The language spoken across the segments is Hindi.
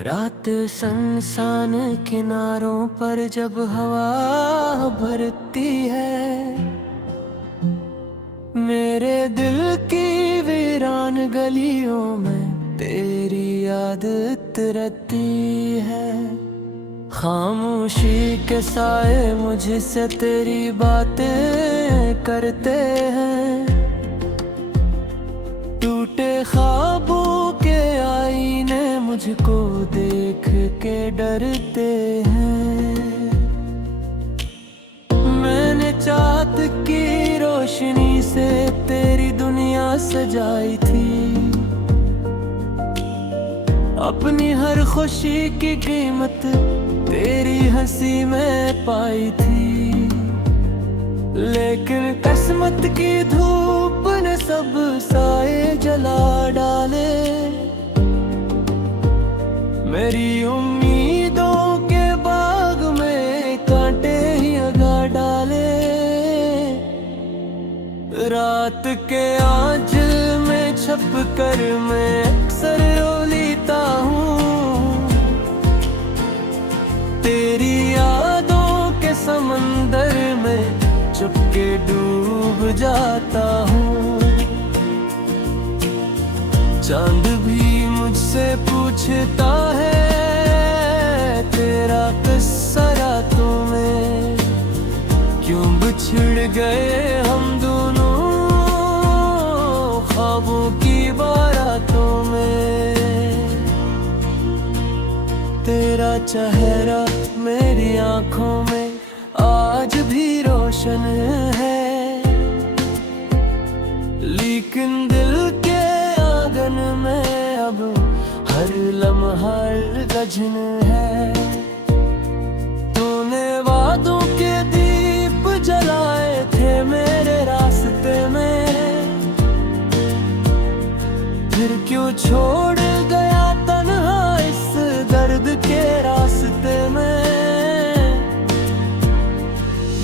रात सुनसान किनारों पर जब हवा भरती है, मेरे दिल की वीरान गलियों में तेरी याद उतरती है। खामोशी के साए मुझसे तेरी बातें करते हैं, टूटे ख्वाबों के आईने मुझको देख के डरते हैं। मैंने चाँद की रोशनी से तेरी दुनिया सजाई थी, अपनी हर खुशी की कीमत तेरी हंसी में पाई थी। लेकिन किस्मत की धूप ने सब साए जला डाले, मेरी उम्मीदों के बाग में कांटे ही उगा डाले। रात के आंचल में छप कर मैं अक्सर रो लेता हूँ, तेरी यादों के समंदर में चुपके डूब जाता हूँ। चांद भी मुझसे पूछता है तेरा किस्सा रातों में, क्यों बिछड़ गए हम दोनों ख्वाबों की बारातों में। तेरा चेहरा मेरी आंखों में आज भी रोशन है, लेकिन दिल के आंगन में अब हर लम्हा गजन है। तूने वादों के दीप जलाए थे मेरे रास्ते में, फिर क्यों छोड़ गया तन्हा इस दर्द के रास्ते में।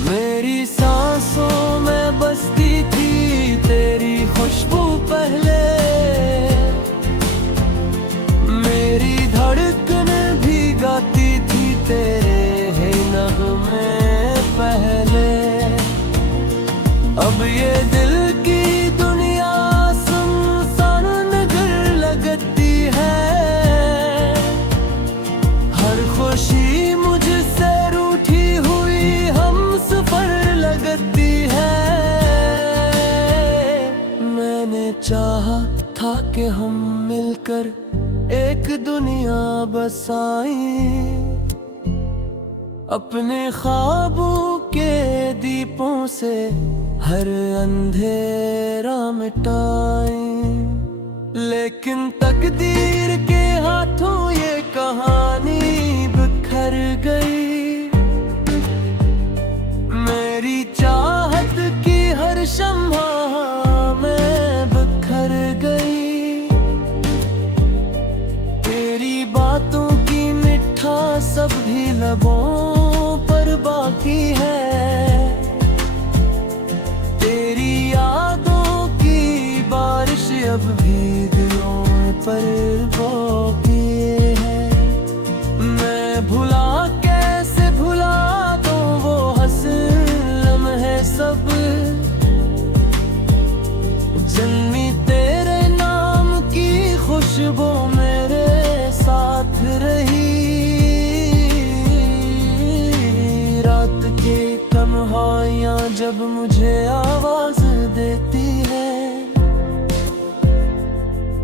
मेरी सांसों में बसती थी तेरी खुशबू पहले, मेरी धड़कन भी गाती थी तेरे ही नगमे पहले। अब ये दिल की दुनिया सुनसान नगर लगती है, हर खुशी मुझसे रूठी हुई हम सफर लगती है। मैंने चाहा था कि हम मिलकर एक दुनिया बसाएं, अपने ख्वाबों के दीपों से हर अंधेरा मिटाएं। लेकिन तकदीर के हाथों ये कहानी बिखर गई, मेरी चाहत की हर शम्हा में बिखर गई। तेरी बातों की मिठास सब भी लबों पर बाकी है, तेरी यादों की बारिश अब भी दिलों पर बाकी है। मैं भुला कैसे भुला दूं वो हंसन लम्हे सब, जन्मी तेरे नाम की खुशबू मेरे साथ रही। रात के तन्हाइयां जब मुझे आवाज देती है,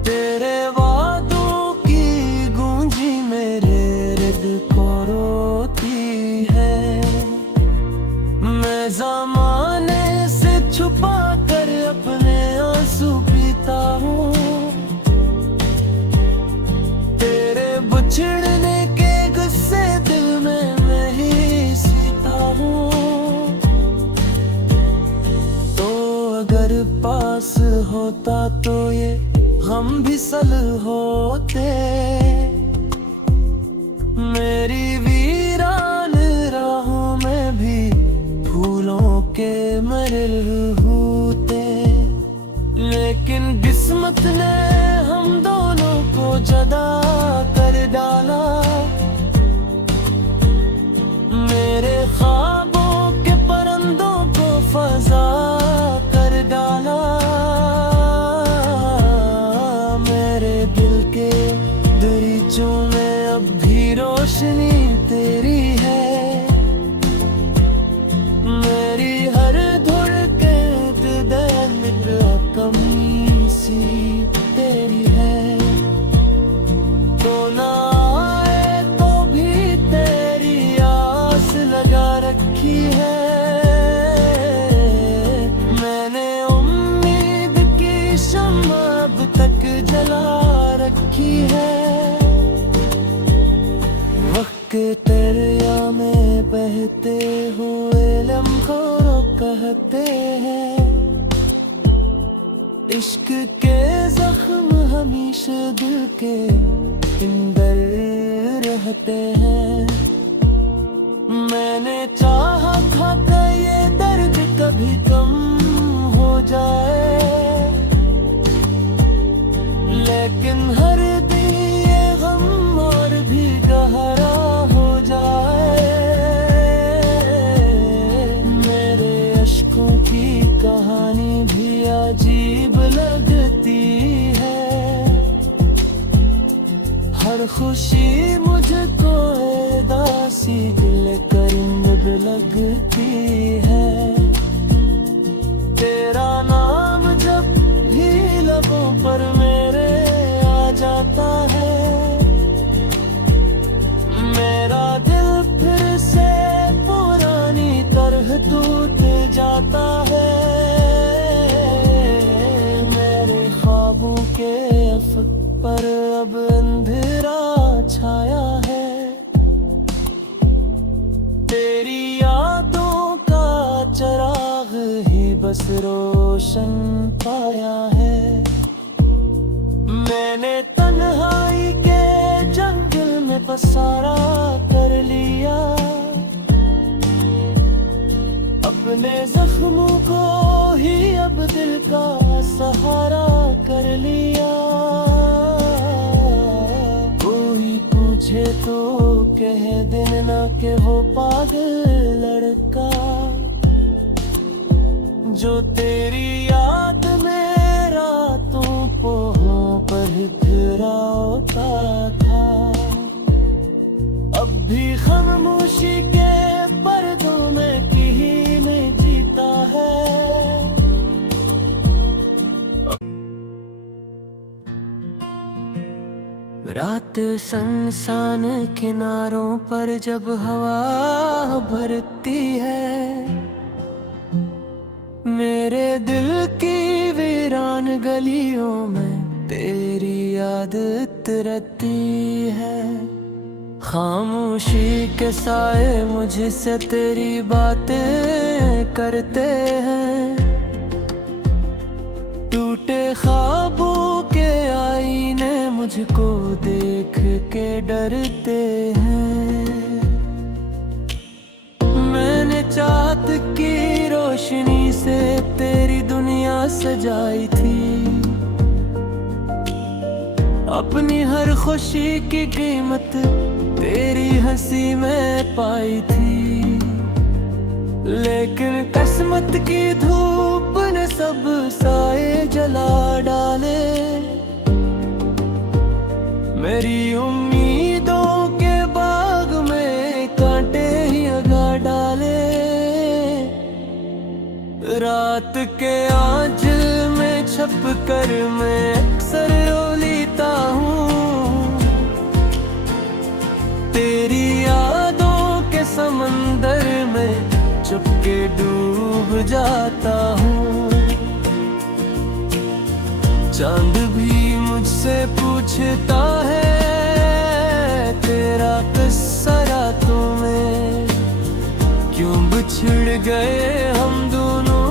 तेरे वादों की गूंजी मेरे हृद को रोती है। मैं ज़माने से छुपा कर अपने आंसू पीता हूँ, तेरे बिछड़ने के गुस्से दिल में मैं ही सीता हूँ। तो अगर पास होता तो ये हम भी सल होते, मेरी वीरान राहों में भी फूलों के महल होते। लेकिन किस्मत ने हम दोनों को जुदा कर डाला, जला रखी है। वक्त के दरिया में बहते हुए लम्हों कहते हैं, इश्क के जख्म हमेशा दिल के अंदर रहते हैं। मैंने चाहा था कि ये दर्द कभी कम हो जाए, लेकिन हर दिन ये गम और भी गहरा हो जाए। मेरे अश्कों की कहानी भी अजीब लगती है, हर खुशी मुझको उदासी दिल करीब लगती है। तेरा नाम जब भी लबों पर मेरे आ जाता है, मेरा दिल फिर से पुरानी तरह टूट जाता है। मेरे ख्वाबों के अफक पर अब अंधेरा छाया है, तेरी यादों का चिराग ही बस रोशन पाया है। मैंने तन्हाई के जंगल में पसारा कर लिया, अपने जख्मों को ही अब दिल का सहारा कर लिया। कोई पूछे तो कह देना कि वो पागल लड़का जो तेरी याद में रातों पोहों पर फिराता था। अब भी खामोशी के पर्दों में कहीं नहीं जीता है। रात सुनसान किनारों पर जब हवा भरती है, मेरे दिल की वीरान गलियों में तेरी याद उतरती है। खामोशी के साए मुझसे तेरी बातें करते हैं, टूटे ख्वाबों के आईने मुझको देख के डरते हैं। मैंने चाँद की रोशनी से तेरी दुनिया सजाई थी, अपनी हर खुशी की कीमत तेरी हंसी में पाई थी। लेकिन किस्मत की धूप ने सब साए जला डाले, मेरी उम्मीदों के बाग में कांटे ही उगा डाले। रात के आंचल में छप कर मैं अक्सर रो लेता हूँ, तेरी यादों के समंदर में चुपके डूब जाता हूँ। चांद भी मुझसे पूछता है तेरा किस्सा रातों में, क्यों बिछड़ गए हम दोनों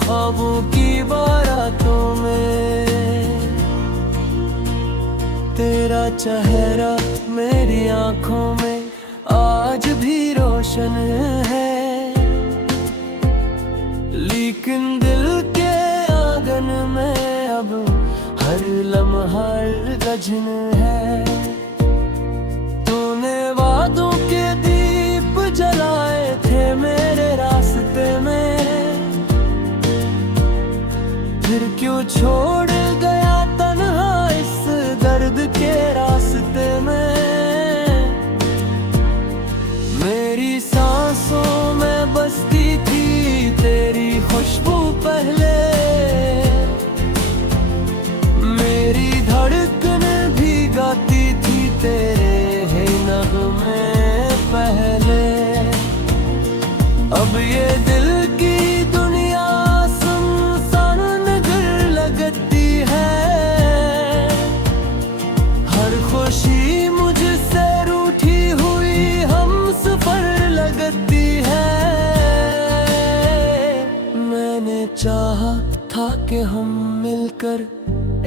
ख्वाबों की बारातों में। तेरा चेहरा मेरी आंखों में आज भी रोशन है, लेकिन दिल के आंगन में अब हर लम्हा गजन है। तूने वादों के दीप जलाए थे मेरे रास्ते में, फिर क्यों छोड़ गया तन्हा इस दर्द के रास्ते में। मेरी सांसों में बसती थी तेरी खुशबू पहले, मेरी धड़कन भी गाती थी तेरे है नगमे पहले। अब ये दिल की दुनिया सुनसान नगर लगती है, के हम मिलकर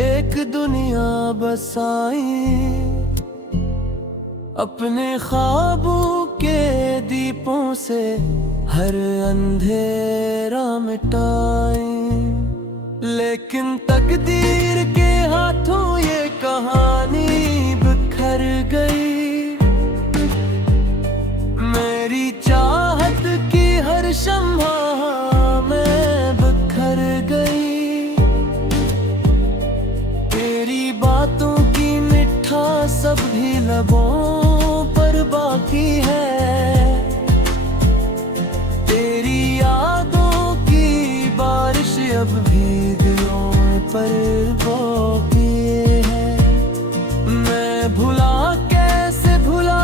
एक दुनिया बसाएं, अपने ख्वाबों के दीपों से हर अंधेरा मिटाएं। लेकिन तकदीर के हाथों ये कहानी बिखर गई, मेरी चाहत की हर शम्हा में बिखर गई। तेरी बातों की मिठास अब भी लबों पर बाकी है, तेरी यादों की बारिश अब भी दिलों पर बाकी है। मैं भुला कैसे भुला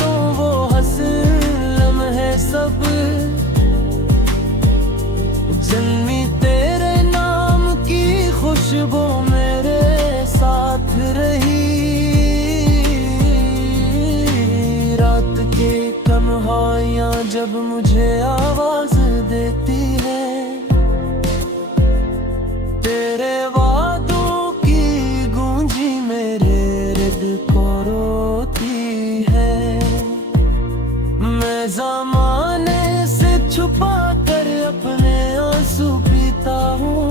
दूं वो हंस लम्हे सब, जन्मी तेरे नाम की खुशबू मेरे साथ रही। रात के तन्हाइयां जब मुझे आवाज देती है, तेरे वादों की गूंजी मेरे हृदय को रोती है। मैं ज़माने से छुपा कर अपने आंसू पीता हूँ,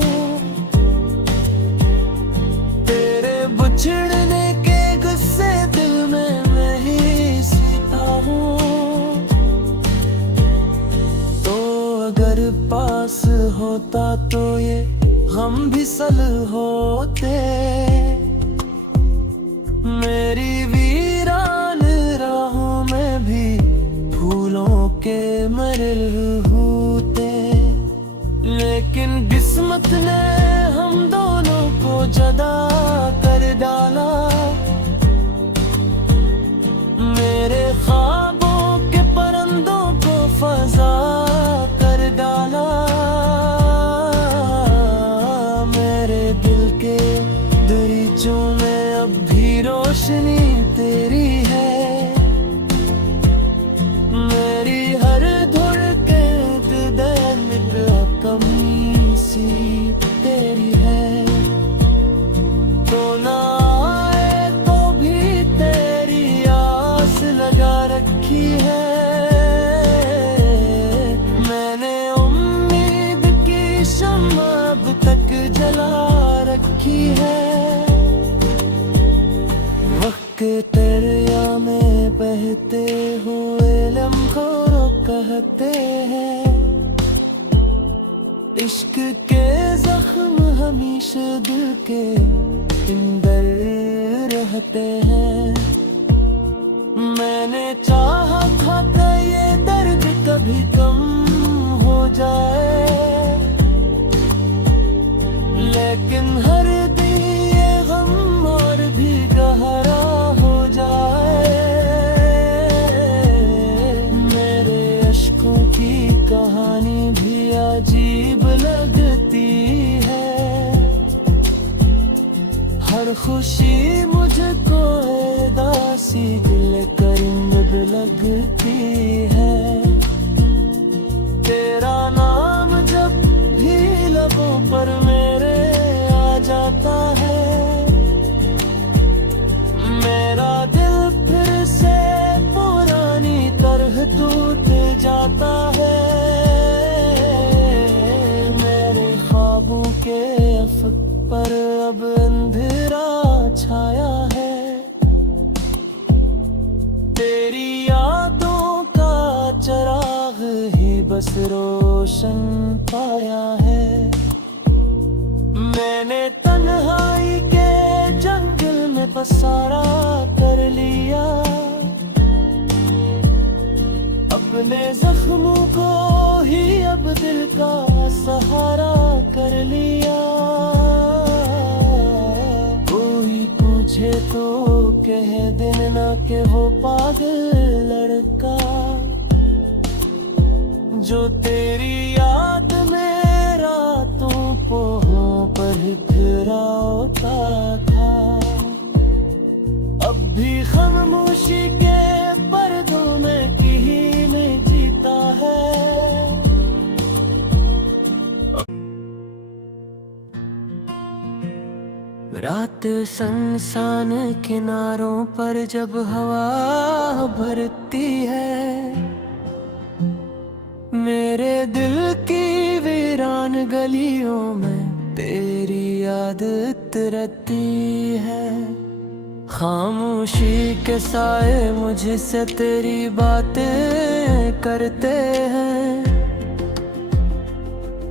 तेरे बिछड़ने के गुस्से दिल में मैं ही सीता हूँ। तो अगर पास होता तो ये गम भी सल होते, मेरी वीरान राहों में भी फूलों के मरल होते। लेकिन किस्मत ने हम दोनों को जुदा कर डाला, मेरे ख्वाबों के परिंदों को फजा कर डाला। मेरे दिल के दरीचों में अब भी रोशनी तेरी है, मेरी हर धड़कन दैनिक कमी सी तेरी है। तो ना आए तो भी तेरी आस लगा रखी है, मैंने उम्मीद की शम्मा अब तक जला रखी है। वक्त दरिया में बहते हुए लम्हों कहते हैं, इश्क के जख्म हमेशा दिल के अंदर रहते हैं। मैंने चाहा था कि ये दर्द कभी कम हो जाए, लेकिन हर दिन ये गम और भी गहरा हो जाए। मेरे अश्कों की कहानी भी अजीब लगती है, हर खुशी मुझको उदासी दिल करीब लगती है। तेरा नाम जब भी लबों पर मेरे आ जाता है, मेरा दिल फिर से पुरानी तरह टूट जाता है। मेरे ख्वाबों के अफक पर अब अंधेरा छाया है, तेरी यादों का चिराग ही बस रोशन पाया है। मैंने तन्हाई के जंगल में पसारा कर लिया, अपने जख्मों को ही अब दिल का सहारा कर लिया। कोई पूछे तो कह देना कि वो पागल लड़का जो तेरी याद में रातों पोहों पर फिराता था। अब भी खामोशी के पर्दों में कहीं में जीता है। रात सुनसान किनारों पर जब हवा भरती है, मेरे दिल की वीरान गलियों में तेरी आदत रहती है। खामोशी के साए मुझसे तेरी बातें करते हैं,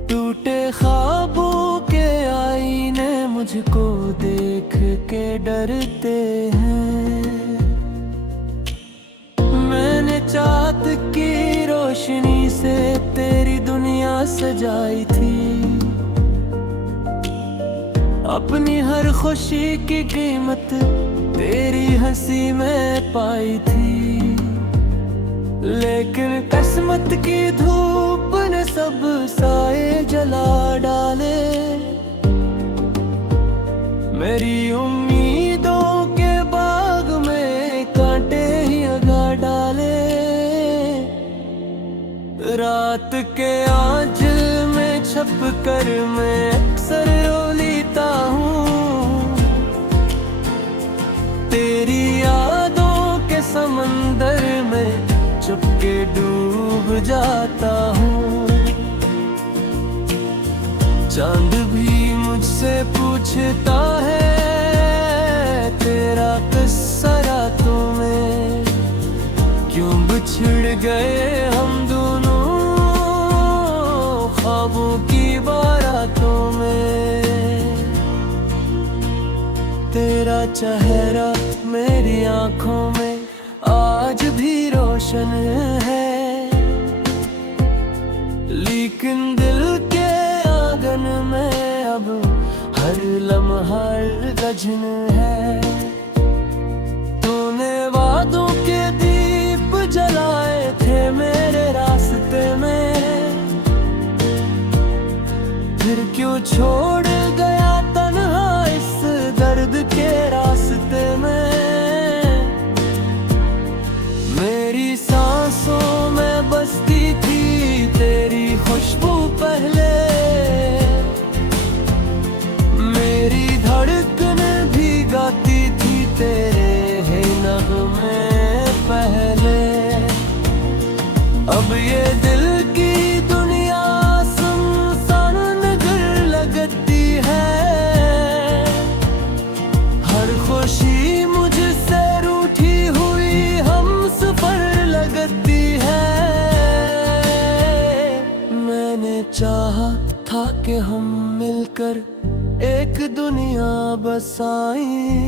टूटे ख्वाबों के आईने मुझको देख के डरते हैं। मैंने चाँद की रोशनी से तेरी दुनिया सजाई थी, अपनी हर खुशी की कीमत तेरी हंसी में पाई थी। लेकिन किस्मत की धूप ने सब साए जला डाले, मेरी उम्मीदों के बाग में कांटे ही उगा डाले। रात के आंचल में छप कर मैं अक्सर रो लेता हूँ, तेरी यादों के समंदर में चुपके डूब जाता हूँ। चांद भी मुझसे पूछता है तेरा किस्सा रातों में, क्यों बिछड़ गए हम दोनों ख्वाबों की बारातों में। तेरा चेहरा मेरी आंखों में आज भी रोशन है, लेकिन दिल के आंगन में अब हर लम्हा गजन है। तूने वादों के दीप जलाए थे मेरे रास्ते में, फिर क्यों छोड़ गया तन्हा इस दर्द के रास्ते में। मेरी सांसों में बसती थी तेरी खुशबू पहले, मेरी धड़कन भी गाती थी तेरे है नगमे पहले। अब ये दिल की दुनिया सुनसान नगर लगती है, हर खुशी मुझसे रूठी हुई हम सफर लगती है। मैंने चाहा था कि हम मिलकर एक दुनिया बसाएं,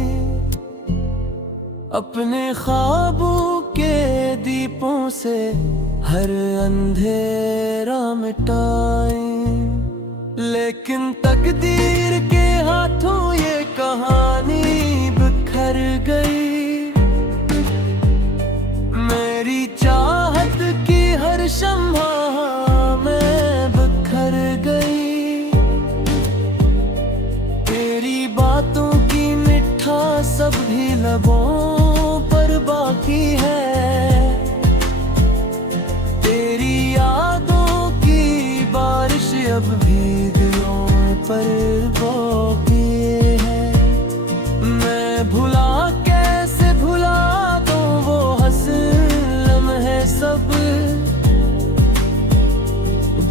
अपने ख्वाबों के दीपों से हर अंधेरा मिटाएं। लेकिन तकदीर के हाथों ये कहानी बिखर गई, मेरी चाहत की हर शम्हा में बिखर गई। तेरी बातों की मिठास सब भी लबों पर बाकी है, तेरी यादों की बारिश अब भी दिलों पर बाकी है। मैं भुला कैसे भुला दूं वो हंस लम्हे सब,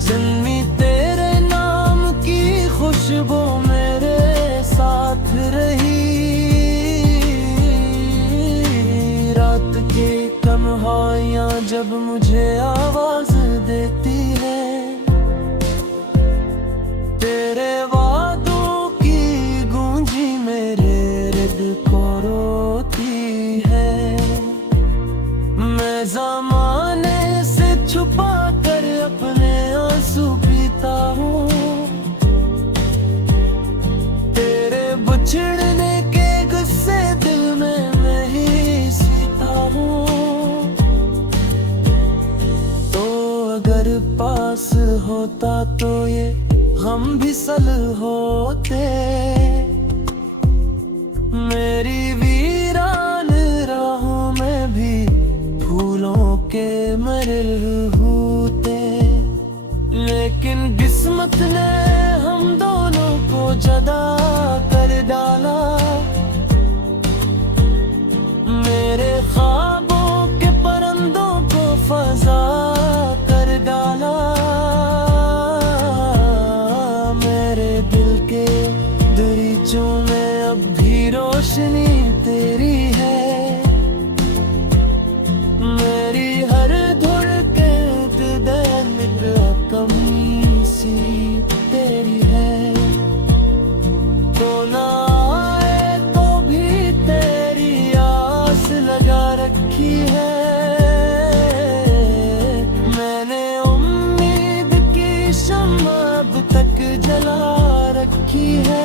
जन्मी तेरे नाम की खुशबू मेरे साथ रही। रात के तन्हाइयाँ जब मुझे आवाज देती है, तेरे वादों की गूंजी मेरे हृदय को रोती है। मैं ज़माने से छुपा कर अपने आंसू पीता हूँ, तेरे बिछड़ने के गुस्से दिल में मैं ही सीता हूँ। तो अगर पास होता तो ये गम भी सल होते, मेरी वीरान राहों में भी फूलों के महल होते। लेकिन किस्मत ने हम दोनों को जुदा कर डाला, रातों में अब भी रोशनी तेरी है। मेरी हर धड़कन दैनिक कमी सी तेरी है। तो ना आए तो भी तेरी आस लगा रखी है। मैंने उम्मीद की शम्मा अब तक जला रखी है।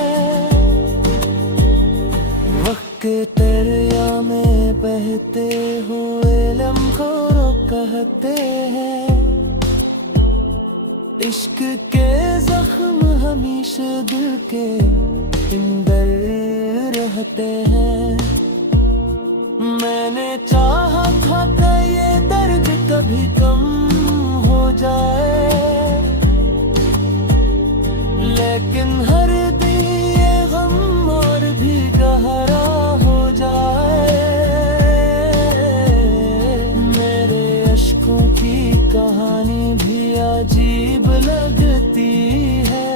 वक्त दरिया में बहते हुए लम्हों कहते हैं, इश्क के जख्म हमेशा दिल के अंदर रहते हैं। मैंने चाहा था कि ये दर्द कभी कम हो जाए, लेकिन हर दिन ये गम और भी गहरा हो जाए। मेरे अश्कों की कहानी भी अजीब लगती है।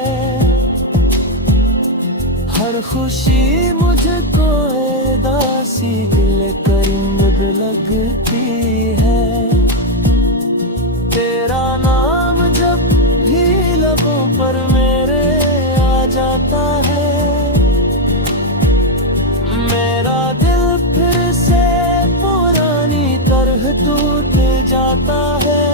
हर खुशी मुझको उदासी दिल करीब लगती है। तेरा नाम जब भी लबों पर मेरे आ जाता है, मेरा दिल फिर से पुरानी तरह टूट जाता है।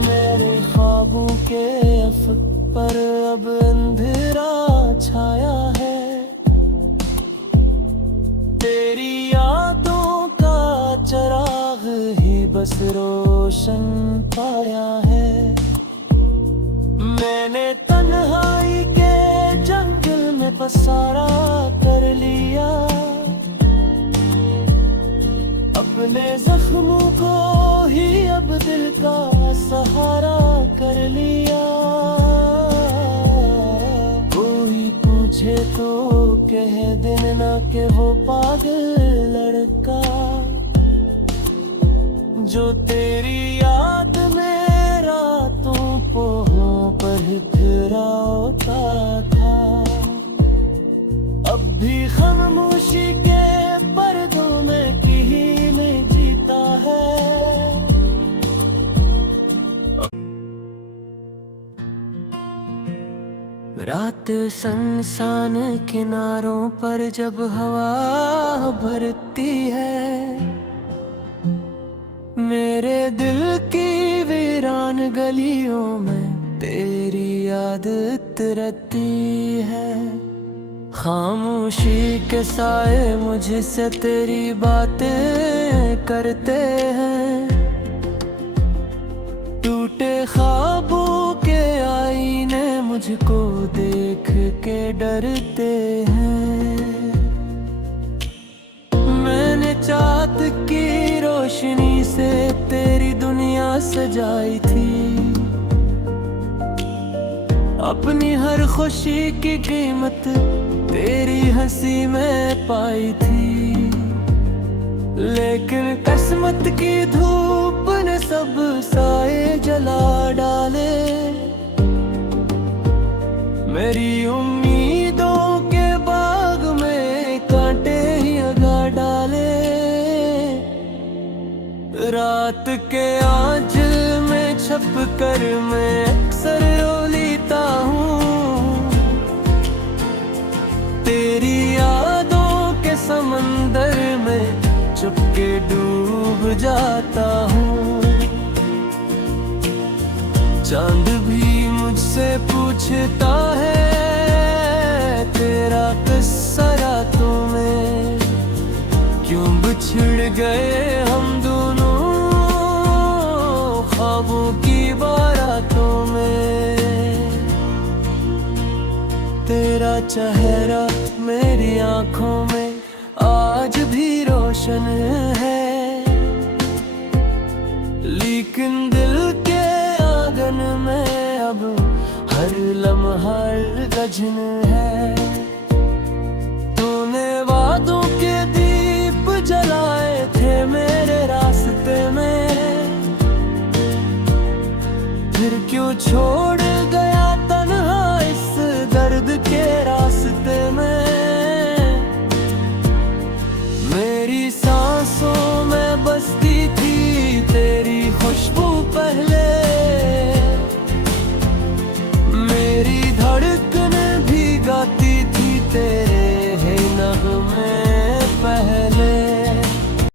मेरे ख्वाबों के अफक पर अब अंधेरा छाया है। तेरी यादों का चिराग ही बस रोशन पाया है। मैंने तन्हाई के जंगल में पसारा कर लिया, अपने जख्मों को ही अब दिल का सहारा कर लिया। कोई पूछे तो कह देना कि वो पागल लड़का जो तेरी याद में रातों पोहों पर फिराता था। अब भी खामोशी के पर्दों में कहीं में जीता है। रात सुनसान किनारों पर जब हवा भरती है, मेरे दिल की वीरान गलियों में तेरी याद उतरती है। खामोशी के साए मुझसे तेरी बातें करते हैं। टूटे ख्वाबों के आईने मुझको देख के डरते हैं। मैंने चाँद की रोशनी से तेरी दुनिया सजाई थी, अपनी हर खुशी की कीमत तेरी हंसी में पाई थी। लेकिन किस्मत की धूप ने सब साए जला डाले। मेरी उम्मीदों के बाग में कांटे ही उगा डाले। रात के आंचल में छप कर मैं अक्सर रो लेता हूँ। तेरी यादों के समंदर में चुपके डूब जाता हूँ। चांद भी मुझसे पूछता है तेरा किस्सा रातों में, क्यों बिछड़ गए हम दोनों ख्वाबों की बारातों में। तेरा चेहरा मेरी आंखों में आज भी रोशन है, लेकिन दिल के आंगन में अब हर लम्हा गजन है। तूने वादों के दीप जलाए थे मेरे रास्ते में, फिर क्यों छोड़